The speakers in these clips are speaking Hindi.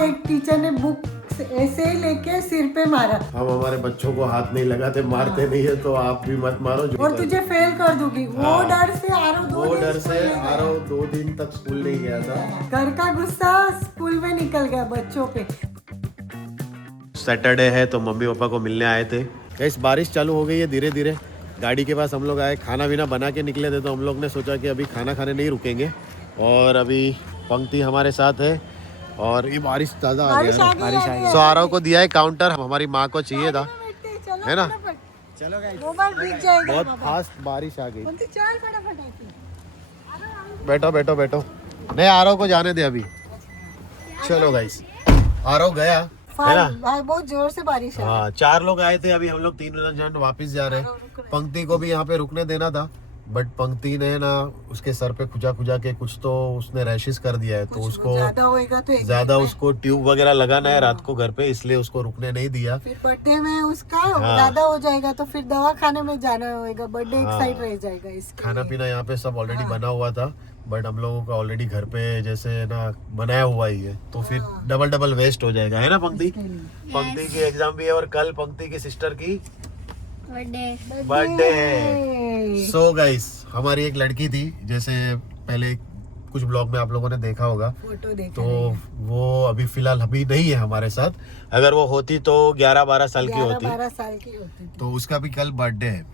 एक टीचर ने बुक ऐसे ही लेके सिर पे मारा। हम हमारे बच्चों को हाथ नहीं लगाते, मारते नहीं है, तो आप भी मत मारो। और तुझे फेल कर दूंगी। वो डर से आरो वो डर से आरो 2 दिन तक स्कूल नहीं गया था। घर का गुस्सा स्कूल में निकल गया बच्चों पे। सैटरडे है तो मम्मी पापा को मिलने आए थे। गाइस बारिश चालू हो गई है धीरे धीरे। गाड़ी के पास हम लोग आए, खाना वाना बना के निकले थे, तो हम लोग ने सोचा कि अभी खाना खाने नहीं रुकेंगे। और अभी पंक्ति हमारे साथ है और ये बारिश ज़्यादा आ रही है। सो आरव को दिया है काउंटर, हमारी माँ को चाहिए था, है ना। चलो मोबाइल भीग जाएगा। बहुत फास्ट बारिश आ गई। चल फटाफट। बैठो बैठो बैठो। नहीं आरव को जाने दे अभी। चलो गाइस आरव गया है ना। बहुत जोर से बारिश है। हाँ 4 लोग आए थे, अभी हम लोग 3 जन वापस जा रहे हैं। पंक्ति को भी यहाँ पे रुकने देना था, बट पंक्ति ने ना उसके सर पे खुजा के कुछ तो उसने रैशेस कर दिया है, तो उसको ज्यादा उसको ट्यूब वगैरह लगाना है रात को घर पे, इसलिए उसको रुकने नहीं दिया। फिर बर्थडे में उसका ज्यादा हो जाएगा तो फिर दवा खाने में जाना होगा। बर्थडे एक साइड रह जाएगा इसके। खाना पीना यहाँ पे सब ऑलरेडी बना हुआ था, बट हम लोगों का ऑलरेडी घर पे जैसे ना बनाया हुआ ही है, तो फिर डबल वेस्ट हो जाएगा, है ना पंक्ति। पंक्ति की एग्जाम भी है और कल पंक्ति की सिस्टर की बर्थडे है। सो गाइस हमारी एक लड़की थी, जैसे पहले कुछ ब्लॉग में आप लोगों ने देखा होगा, फोटो देखा तो वो अभी फिलहाल अभी नहीं है हमारे साथ। अगर वो होती तो 11-12 साल की होती। 12 साल की होती। तो उसका भी कल बर्थडे है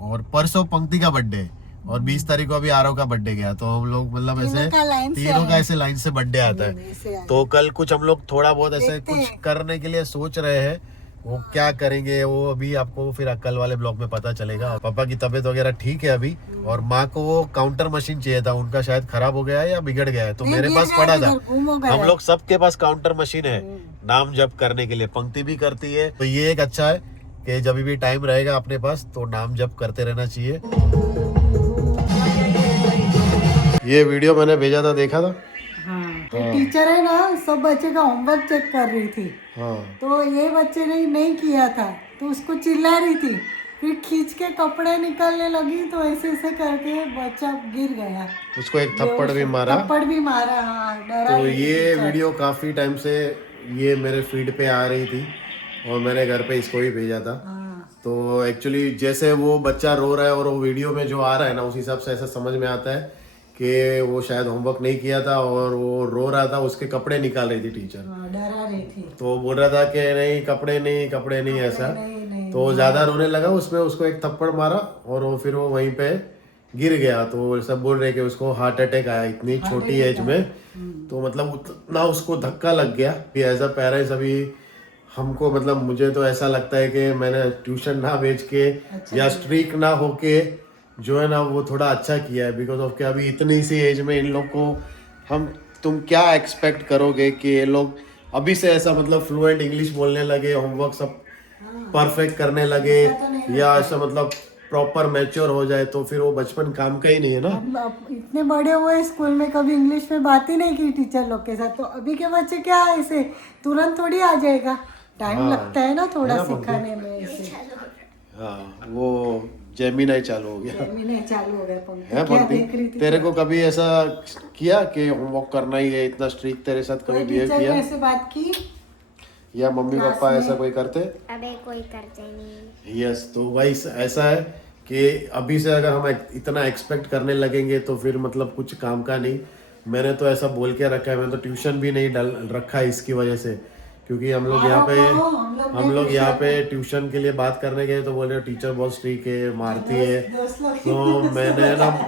और परसों पंक्ति का बर्थडे है और 20 तारीख को अभी आरव का बर्थडे गया। तो हम लोग मतलब ऐसे तीनों का ऐसे लाइन से बर्थडे आता है। तो कल कुछ हम लोग थोड़ा बहुत ऐसे कुछ करने के लिए सोच रहे हैं। वो क्या करेंगे वो अभी आपको फिर कल वाले ब्लॉग में पता चलेगा। पापा की तबीयत वगैरह ठीक है अभी, और माँ को वो काउंटर मशीन चाहिए था, उनका शायद खराब हो गया है या बिगड़ गया है, तो मेरे पास पड़ा था। हम लोग सबके पास काउंटर मशीन है नाम जप करने के लिए, पंक्ति भी करती है। तो ये एक अच्छा है कि जब भी टाइम रहेगा अपने पास तो नाम जप करते रहना चाहिए। ये वीडियो मैंने भेजा था, देखा था। टीचर है ना, सब बच्चे का होमवर्क चेक कर रही थी। तो ये बच्चे ने नहीं किया था तो उसको चिल्ला रही थी, फिर खींच के कपड़े निकालने लगी, तो ऐसे ऐसे करके बच्चा गिर गया। उसको एक थप्पड़ भी मारा। हाँ, डरा। तो ये वीडियो काफी टाइम से ये मेरे फीड पे आ रही थी और मैंने घर पे इसको ही भेजा था। तो एक्चुअली जैसे वो बच्चा रो रहा है और वो वीडियो में जो आ रहा है ना, उस हिसाब से ऐसा समझ में आता है कि वो शायद होमवर्क नहीं किया था और वो रो रहा था, उसके कपड़े निकाल रही थी टीचर। डरा रही थी। तो बोल रहा था कि नहीं कपड़े नहीं ऐसा। तो ज्यादा रोने लगा, उसमें उसको एक थप्पड़ मारा और वो फिर वो वहीं पे गिर गया। तो सब बोल रहे कि उसको हार्ट अटैक आया इतनी छोटी एज में। तो मतलब उतना उसको धक्का लग गया कि एज अ पेरेंट्स अभी हमको मतलब मुझे तो ऐसा लगता है कि मैंने ट्यूशन ना भेज के या स्ट्रिक ना होके जो है ना वो थोड़ा अच्छा किया है। बिकॉज ऑफ के अभी इतनी सी एज में इन लोग को तुम क्या एक्सपेक्ट करोगे कि ये लोग अभी से ऐसा मतलब फ्लुएंट इंग्लिश बोलने लगे, होमवर्क सब परफेक्ट करने लगे, या ऐसा मतलब प्रॉपर मैच्योर हो जाए, तो फिर वो बचपन काम का ही नहीं है ना। अब इतने बड़े हुए स्कूल में कभी इंग्लिश में बात ही नहीं की टीचर लोग के साथ, तो अभी के बच्चे क्या ऐसे तुरंत थोड़ी आ जाएगा, टाइम लगता है ना थोड़ा सिखाने में ऐसे। हाँ वो जेमिनाई चालू हो गया। पंक्ति तेरे को कभी ऐसा किया कि होमवर्क करना ही है, इतना स्ट्रिक्ट तेरे साथ कभी बिहेव किया? ऐसे बात की या मम्मी पापा ऐसा कोई करते? अबे कोई करते नहीं। यस तो भाई ऐसा है कि अभी से अगर हम इतना एक्सपेक्ट करने लगेंगे तो फिर मतलब कुछ काम का नहीं। मैंने तो ऐसा बोल के रखा है, मैंने तो ट्यूशन भी नहीं डाल रखा है इसकी वजह से, क्योंकि हम लोग यहाँ पे ट्यूशन के लिए बात करने गए तो बोल रहे टीचर बहुत स्ट्रिक्ट है, मारती है। तो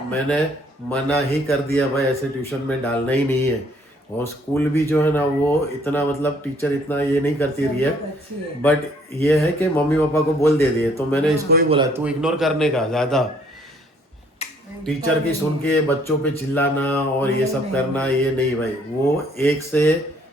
मैंने मना ही कर दिया भाई, ऐसे ट्यूशन में डालना ही नहीं है। और स्कूल भी जो है ना वो इतना मतलब टीचर इतना ये नहीं करती रिएक्ट, बट ये है कि मम्मी पापा को बोल दे दिए। तो मैंने इसको ही बोला तू इग्नोर करने का, ज्यादा टीचर की सुन के बच्चों पे चिल्लाना और ये सब करना ये नहीं भाई। वो 1 से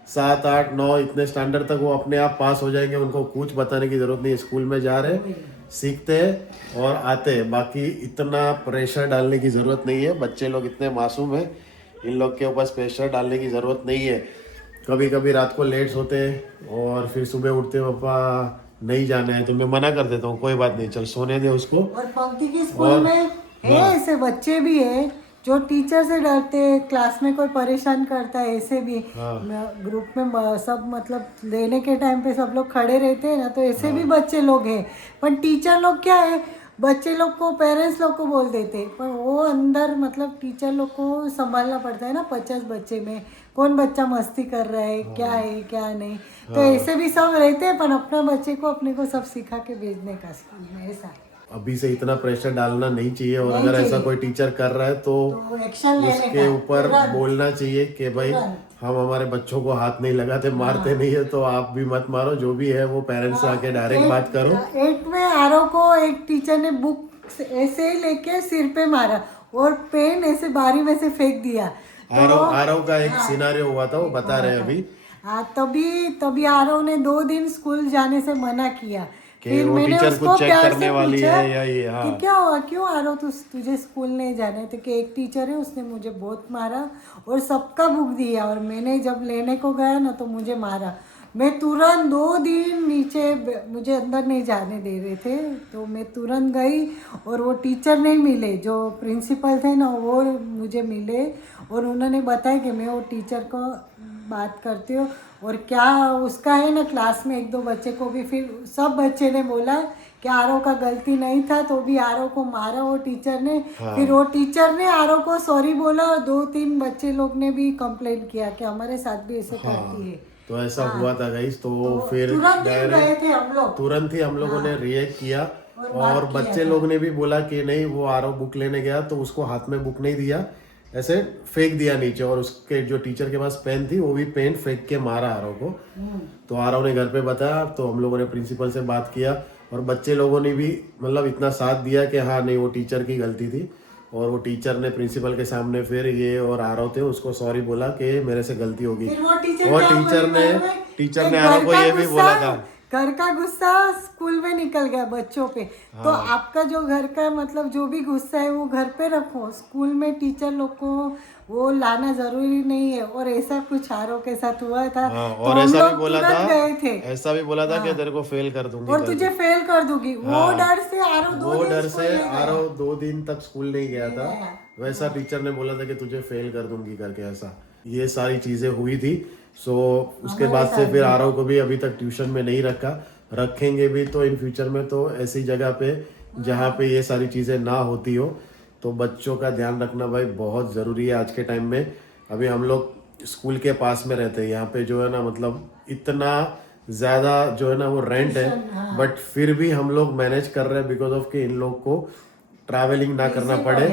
7, 8, 9 इतने स्टैंडर्ड तक वो अपने आप पास हो जाएंगे, उनको कुछ बताने की जरूरत नहीं है। स्कूल में जा रहे सीखते हैं और आते हैं, बाकी इतना प्रेशर डालने की जरूरत नहीं है। बच्चे लोग इतने मासूम हैं, इन लोग के ऊपर प्रेशर डालने की ज़रूरत नहीं है। कभी कभी रात को लेट सोते हैं और फिर सुबह उठते पापा नहीं जाना है, तो मैं मना कर देता हूँ कोई बात नहीं चल सोने दे उसको। और पंक्ति की स्कूल में ऐसे बच्चे भी है जो टीचर से डरते, क्लास में कोई परेशान करता है ऐसे भी ग्रुप में सब मतलब लेने के टाइम पे सब लोग खड़े रहते हैं ना, तो ऐसे भी बच्चे लोग हैं। पर टीचर लोग क्या है, बच्चे लोग को पेरेंट्स लोग को बोल देते हैं, पर वो अंदर मतलब टीचर लोग को संभालना पड़ता है ना। 50 बच्चे में कौन बच्चा मस्ती कर रहा है, क्या है क्या नहीं, तो ऐसे भी सब रहते हैं। पर अपना बच्चे को अपने को सब सिखा के भेजने का स्कूल में, ऐसा है। अभी से इतना प्रेशर डालना नहीं चाहिए, और अगर ऐसा कोई टीचर कर रहा है तो एक्शन लेने उसके का ऊपर बोलना चाहिए कि भाई हम हमारे बच्चों को हाथ नहीं लगाते, मारते नहीं है, तो आप भी मत मारो। जो भी है वो पेरेंट्स से आके डायरेक्ट बात करो। 8 में आरव को एक टीचर ने बुक ऐसे ही लेके सिर पे मारा और पेन ऐसे बारी में से फेंक दिया। आरव का एक सिनारियो हुआ था, वो बता रहे हैं अभी। हाँ, तभी आरव ने 2 दिन स्कूल जाने से मना किया। फिर वो मैंने टीचर उसको कुछ चेक प्यार करने से वाली पूछा है या ये, हाँ। कि क्या हुआ, क्यों आरव तुझे स्कूल नहीं जाने थे? कि एक टीचर है उसने मुझे बहुत मारा और सबका बुक दिया, और मैंने जब लेने को गया ना तो मुझे मारा। मैं तुरंत 2 दिन नीचे, मुझे अंदर नहीं जाने दे रहे थे, तो मैं तुरंत गई और वो टीचर नहीं मिले, जो प्रिंसिपल थे ना वो मुझे मिले, और उन्होंने बताया कि मैं वो टीचर को बात करती हूँ। और क्या उसका है ना, क्लास में 1-2 बच्चे को भी, फिर सब बच्चे ने बोला कि आरव का गलती नहीं था, तो भी आरव को मारा वो टीचर ने। फिर वो टीचर ने आरव को सॉरी बोला, और 2-3 बच्चे लोग ने भी कंप्लेंट किया कि हमारे साथ भी ऐसे करती है। तो ऐसा हुआ था गाइस। तो फिर तुरंत ही हम लोगों ने रिएक्ट किया, और बच्चे लोग ने भी बोला कि नहीं, वो आरव बुक लेने गया तो उसको हाथ में बुक नहीं दिया, ऐसे फेंक दिया नीचे, और उसके जो टीचर के पास पेन थी वो भी पेन फेंक के मारा आरव को। तो आरव ने घर पे बताया, तो हम लोगों ने प्रिंसिपल से बात किया, और बच्चे लोगों ने भी मतलब इतना साथ दिया कि हाँ नहीं, वो टीचर की गलती थी। और वो टीचर ने प्रिंसिपल के सामने फिर ये और आरव थे उसको सॉरी बोला कि मेरे से गलती होगी। और टीचर ने आरव को ये भी बोला था, घर का गुस्सा स्कूल में निकल गया बच्चों पे। तो आपका जो घर का मतलब जो भी गुस्सा है वो घर पे रखो, स्कूल में टीचर लोग को वो लाना जरूरी नहीं है। और ऐसा कुछ आरव के साथ हुआ था। और तो ऐसा भी बोला था, गए थे, ऐसा भी बोला था कि तेरे को फेल कर दूंगी, और तुझे फेल कर दूंगी। वो डर से आरव 2 दिन तक स्कूल नहीं गया था। वैसा टीचर ने बोला था कि तुझे फेल कर दूंगी करके, ऐसा ये सारी चीजें हुई थी। सो उसके बाद से फिर आरव को भी अभी तक ट्यूशन में नहीं रखा, रखेंगे भी तो इन फ्यूचर में तो ऐसी जगह पे जहाँ पे ये सारी चीजें ना होती हो। तो बच्चों का ध्यान रखना भाई बहुत ज़रूरी है आज के टाइम में। अभी हम लोग स्कूल के पास में रहते हैं, यहाँ पे जो है ना मतलब इतना ज़्यादा जो है ना वो रेंट है, बट फिर भी हम लोग मैनेज कर रहे हैं बिकॉज ऑफ कि इन लोग को ट्रैवलिंग ना करना पड़े,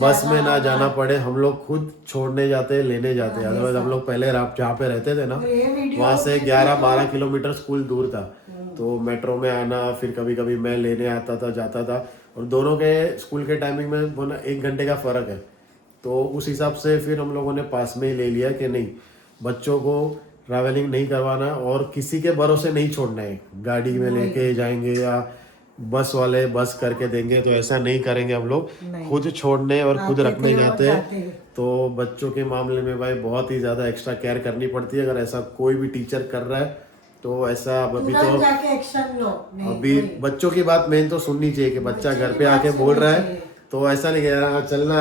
बस में ना जाना पड़े, हम लोग खुद छोड़ने जाते हैं, लेने जाते हैं। अदरवाइज हम लोग पहले जहाँ पे रहते थे ना वहाँ से 11-12 किलोमीटर स्कूल दूर था, तो मेट्रो में आना, फिर कभी कभी मैं लेने आता था, जाता था, और दोनों के स्कूल के टाइमिंग में वो ना 1 घंटे का फ़र्क है। तो उस हिसाब से फिर हम लोगों ने पास में ही ले लिया कि नहीं, बच्चों को ट्रैवलिंग नहीं करवाना और किसी के भरोसे नहीं छोड़ना है। गाड़ी में लेके जाएंगे या बस वाले बस करके देंगे, तो ऐसा नहीं करेंगे हम लोग, खुद छोड़ने और खुद रखने जाते हैं। तो बच्चों के मामले में भाई बहुत ही ज़्यादा एक्स्ट्रा केयर करनी पड़ती है। अगर ऐसा कोई भी टीचर कर रहा है तो ऐसा अभी तो अभी बच्चों की बात मेन तो सुननी चाहिए कि बच्चा घर पे आके बोल रहा है तो ऐसा नहीं कह रहा चलना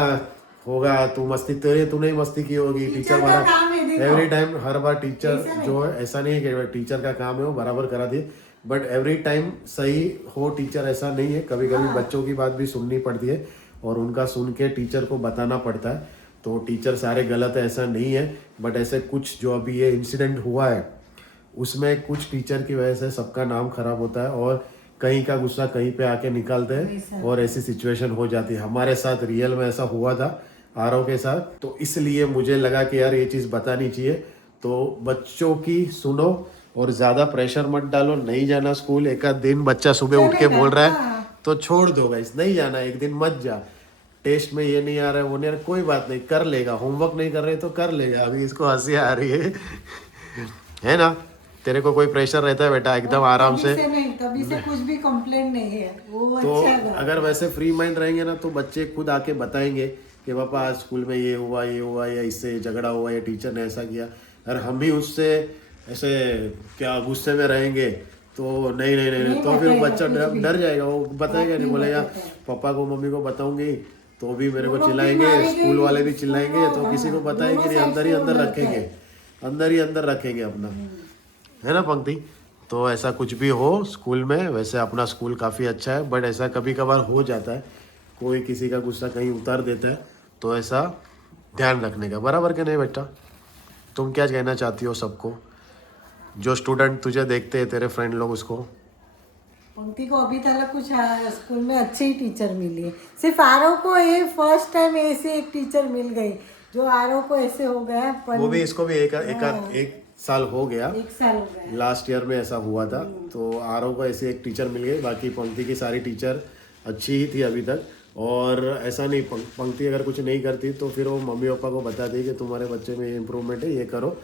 होगा, तू मस्ती तू नहीं मस्ती की होगी, टीचर वाला एवरी टाइम हर बार टीचर जो है ऐसा नहीं है कि टीचर का काम है वो बराबर करा दिए, बट एवरी टाइम सही हो टीचर ऐसा नहीं है। कभी कभी बच्चों की बात भी सुननी पड़ती है और उनका सुन के टीचर को बताना पड़ता है। तो टीचर सारे गलत है ऐसा नहीं है, बट ऐसे कुछ जो अभी ये इंसिडेंट हुआ है उसमें कुछ टीचर की वजह से सबका नाम खराब होता है और कहीं का गुस्सा कहीं पे आके निकालते हैं और ऐसी सिचुएशन हो जाती है। हमारे साथ रियल में ऐसा हुआ था आरव के साथ, तो इसलिए मुझे लगा कि यार ये चीज़ बतानी चाहिए। तो बच्चों की सुनो और ज़्यादा प्रेशर मत डालो, नहीं जाना स्कूल, एक आध दिन बच्चा सुबह उठ के बोल रहा है तो छोड़ दो गाइस, नहीं जाना, एक दिन मत जा, टेस्ट में ये नहीं आ रहा है वो नहीं आ रहा, कोई बात नहीं, कर लेगा, होमवर्क नहीं कर रहे तो कर लेगा। अभी इसको हंसी आ रही है ना, तेरे को कोई प्रेशर रहता है बेटा एकदम आराम से तभी से कुछ भी कंप्लेंट नहीं है वो तो अच्छा। अगर वैसे फ्री माइंड रहेंगे ना तो बच्चे खुद आके बताएंगे कि पापा आज स्कूल में ये हुआ या इससे झगड़ा हुआ या टीचर ने ऐसा किया। अगर हम भी उससे ऐसे क्या गुस्से में रहेंगे तो नहीं तो फिर वो बच्चा डर जाएगा, वो बताएगा नहीं, बोलेगा पापा को मम्मी को बताऊंगी तो भी मेरे वो को लोग भी चिल्लाएंगे, मारेंगे, स्कूल वाले भी स्कूल चिल्लाएंगे, तो वाला, किसी को पता है कि दोनों नहीं, साइड अंदर ही से अंदर हो जाता रखेंगे, है। अंदर ही अंदर रखेंगे अपना, है ना पंक्ति। तो ऐसा कुछ भी हो स्कूल में, वैसे अपना स्कूल काफ़ी अच्छा है, बट ऐसा कभी कभार हो जाता है, कोई किसी का गुस्सा कहीं उतार देता है, तो ऐसा ध्यान रखने का, बराबर के नहीं बेटा। तुम क्या कहना चाहती हो सबको, जो स्टूडेंट तुझे देखते हैं, तेरे फ्रेंड लोग, उसको? पंक्ति को अभी तक कुछ स्कूल में अच्छी ही टीचर मिली है। सिर्फ आरव को ये फर्स्ट टाइम ऐसे एक टीचर मिल गई जो आरव को ऐसे हो गया वो भी, इसको भी एक साल हो गया, 1 साल हो गया। लास्ट ईयर में ऐसा हुआ था, तो आरव को ऐसे एक टीचर मिल गई, बाकी पंक्ति की सारी टीचर अच्छी ही थी अभी तक। और ऐसा नहीं, पंक्ति अगर कुछ नहीं करती तो फिर वो मम्मी पापा को बताती कि तुम्हारे बच्चे में ये इम्प्रूवमेंट है, ये करो,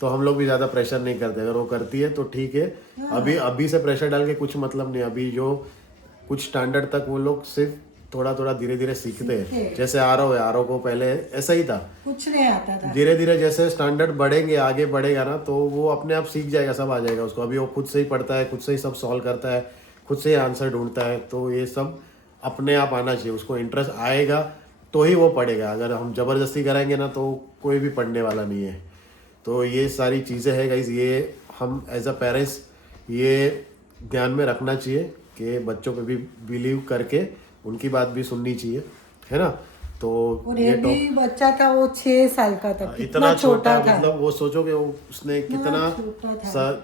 तो हम लोग भी ज़्यादा प्रेशर नहीं करते। अगर वो करती है तो ठीक है, अभी से प्रेशर डाल के कुछ मतलब नहीं। अभी जो कुछ स्टैंडर्ड तक वो लोग सिर्फ थोड़ा थोड़ा धीरे धीरे सीखते हैं। जैसे आरव है, आरव को पहले ऐसा ही था, कुछ नहीं आता था। धीरे धीरे जैसे स्टैंडर्ड बढ़ेंगे, आगे बढ़ेगा ना, तो वो अपने आप सीख जाएगा, सब आ जाएगा उसको। अभी वो खुद से ही पढ़ता है, खुद से ही सब सॉल्व करता है, खुद से ही आंसर ढूंढता है, तो ये सब अपने आप आना चाहिए। उसको इंटरेस्ट आएगा तो ही वो पढ़ेगा, अगर हम ज़बरदस्ती कराएंगे ना तो कोई भी पढ़ने वाला नहीं है। तो ये सारी चीज़ें हैं गाइस, ये हम एज अ पेरेंट्स ये ध्यान में रखना चाहिए कि बच्चों पे भी बिलीव करके उनकी बात भी सुननी चाहिए, है ना। तो और ये भी बच्चा था, वो 6 साल का था, इतना छोटा, मतलब वो सोचो कि उसने कितना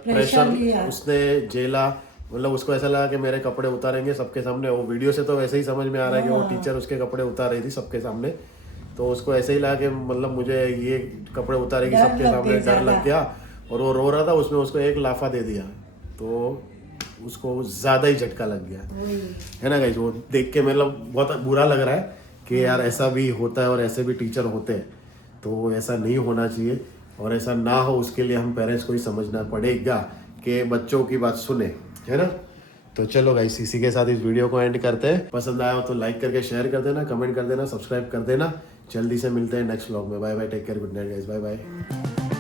प्रेशर लिया। उसने झेला, मतलब उसको ऐसा लगा कि मेरे कपड़े उतारेंगे सबके सामने। वो वीडियो से तो वैसे ही समझ में आ रहा है कि वो टीचर उसके कपड़े उतार रही थी सबके सामने, तो उसको ऐसे ही लगा कि मतलब मुझे ये कपड़े उतारेगी सबके सामने, डर लग गया और वो रो रहा था। उसमें उसको एक लाफा दे दिया, तो उसको ज़्यादा ही झटका लग गया, है ना गाइस। वो देख के मतलब बहुत बुरा लग रहा है कि यार ऐसा भी होता है और ऐसे भी टीचर होते हैं, तो ऐसा नहीं होना चाहिए। और ऐसा ना हो उसके लिए हम पेरेंट्स को ही समझना पड़ेगा कि बच्चों की बात सुने, है ना। तो चलो गाइस, इसी के साथ इस वीडियो को एंड करते हैं। पसंद आया हो तो लाइक करके शेयर कर देना, कमेंट कर देना, सब्सक्राइब कर देना। जल्दी से मिलते हैं नेक्स्ट व्लॉग में। Bye bye, take care, good night guys, bye bye.